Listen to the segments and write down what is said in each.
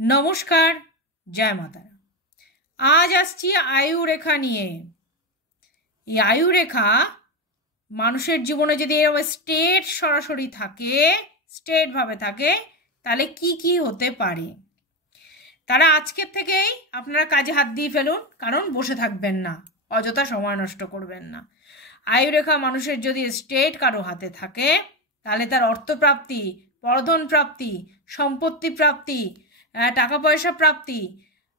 নমস্কার, জয় মাতারা। আজ আসছি আয়ুরেখা নিয়ে। এই আয়ুরেখা মানুষের জীবনে যদি এরকম স্ট্রেট সরাসরি থাকে, স্ট্রেটভাবে থাকে, তাহলে কি কি হতে পারে। তারা আজকের থেকেই আপনারা কাজে হাত দিয়ে ফেলুন, কারণ বসে থাকবেন না, অযথা সময় নষ্ট করবেন না। আয়ুরেখা মানুষের যদি স্ট্রেট কারো হাতে থাকে, তাহলে তার অর্থপ্রাপ্তি, পরধন প্রাপ্তি, সম্পত্তি প্রাপ্তি, টাকা পয়সা প্রাপ্তি,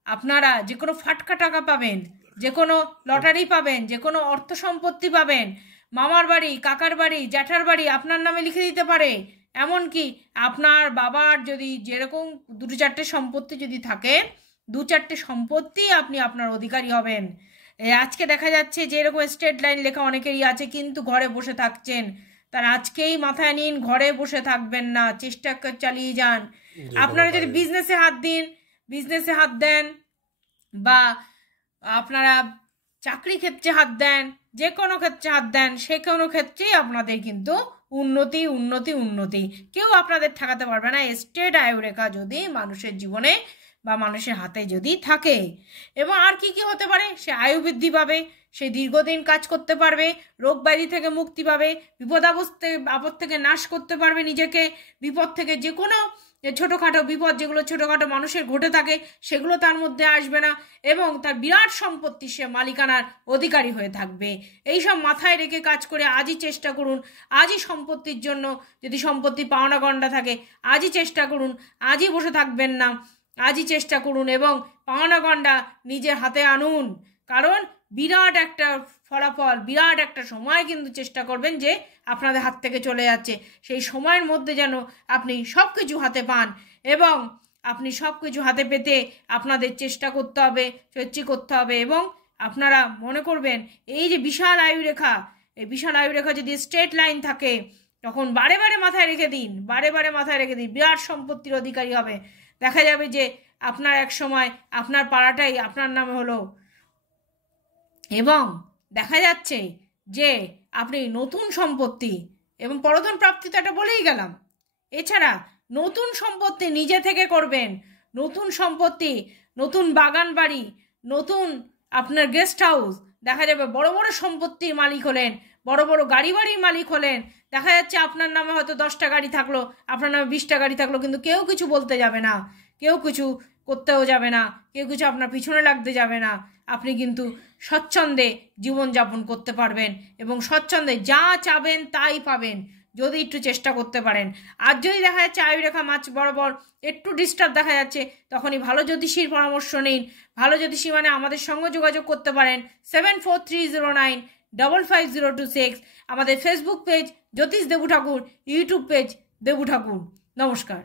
আপনারা যে কোনো ফাটকা টাকা পাবেন, যে কোনো লটারি পাবেন, যে কোনো অর্থ সম্পত্তি পাবেন, মামার বাড়ি, কাকার বাড়ি, জ্যাঠার বাড়ি আপনার নামে লিখে দিতে পারে। এমনকি আপনার বাবার যদি যেরকম দুটো চারটে সম্পত্তি যদি থাকে, দু চারটে সম্পত্তি আপনি আপনার অধিকারী হবেন। আজকে দেখা যাচ্ছে যে এরকম স্ট্রেট লাইন লেখা অনেকেরই আছে, কিন্তু ঘরে বসে থাকছেন। তার আজকেই মাথায় নিন, ঘরে বসে থাকবেন না, চেষ্টা চালিয়ে যান। আপনারা যদি বিজনেসে হাত দেন বা আপনারা চাকরি ক্ষেত্রে হাত দেন, যে কোনো ক্ষেত্রে হাত দেন, সে কোনো ক্ষেত্রেই আপনাদের কিন্তু উন্নতি উন্নতি উন্নতি, কেউ আপনাদের ঠেকাতে পারবে না। স্ট্রেট আয়ুরেখা যদি মানুষের জীবনে বা মানুষের হাতে যদি থাকে। এবং আর কি কি হতে পারে, সে আয়ু বৃদ্ধি পাবে, সে দীর্ঘদিন কাজ করতে পারবে, রোগ ব্যাধি থেকে মুক্তি পাবে, বিপদ আপদ থেকে নাশ করতে পারবে নিজেকে, বিপদ থেকে যে কোনো ছোটোখাটো বিপদ যেগুলো ছোটোখাটো মানুষের ঘটে থাকে সেগুলো তার মধ্যে আসবে না, এবং তার বিরাট সম্পত্তি সে মালিকানার অধিকারী হয়ে থাকবে। এইসব মাথায় রেখে কাজ করে আজই চেষ্টা করুন। আজই সম্পত্তির জন্য, যদি সম্পত্তি পাওনা গণ্ডা থাকে, আজই চেষ্টা করুন, আজই বসে থাকবেন না, আজই চেষ্টা করুন এবং পাওনা গণ্ডা নিজের হাতে আনুন। কারণ বিরাট একটা ফলাফল, বিরাট একটা সময় কিন্তু চেষ্টা করবেন যে আপনাদের হাত থেকে চলে যাচ্ছে, সেই সময়ের মধ্যে যেন আপনি সব কিছু হাতে পান। এবং আপনি সব কিছু হাতে পেতে আপনাদের চেষ্টা করতে হবে, চর্চা করতে হবে। এবং আপনারা মনে করবেন এই যে বিশাল আয়ুরেখা, এই বিশাল আয়ুরেখা যদি স্ট্রেট লাইন থাকে, তখন বারে বারে মাথায় রেখে দিন, বিরাট সম্পত্তির অধিকারী হবে। দেখা যাবে যে আপনার এক সময় আপনার পাড়াটাই আপনার নামে হলো, এবং দেখা যাচ্ছে যে আপনি নতুন সম্পত্তি এবং পরধন প্রাপ্তি তো এটা বলেই গেলাম, এছাড়া নতুন সম্পত্তি নিজে থেকে করবেন। নতুন সম্পত্তি, নতুন বাগান বাড়ি, নতুন আপনার গেস্ট হাউস, দেখা যাবে বড় বড় সম্পত্তির মালিক হলেন, বড় বড় গাড়ি বাড়ির মালিক হলেন। দেখা যাচ্ছে আপনার নামে হয়তো 10টা গাড়ি থাকলো, আপনার নামে 20টা গাড়ি থাকলো, কিন্তু কেউ কিছু বলতে যাবে না, কেউ কিছু করতেও যাবে না, কেউ কিছু আপনার পিছনে লাগতে যাবে না। আপনি কিন্তু স্বচ্ছন্দে জীবনযাপন করতে পারবেন এবং স্বচ্ছন্দে যা চাবেন তাই পাবেন, যদি একটু চেষ্টা করতে পারেন। আর যদি দেখা যাচ্ছে আয়ুরেখা মাছ বরাবর একটু ডিস্টার্ব দেখা যাচ্ছে, তখনই ভালো জ্যোতিষীর পরামর্শ নিন। ভালো জ্যোতিষী মানে আমাদের সঙ্গে যোগাযোগ করতে পারেন 7430955026, আমাদের ফেসবুক পেজ জ্যোতিষ দেবু ঠাকুর, ইউটিউব পেজ দেবু ঠাকুর। নমস্কার।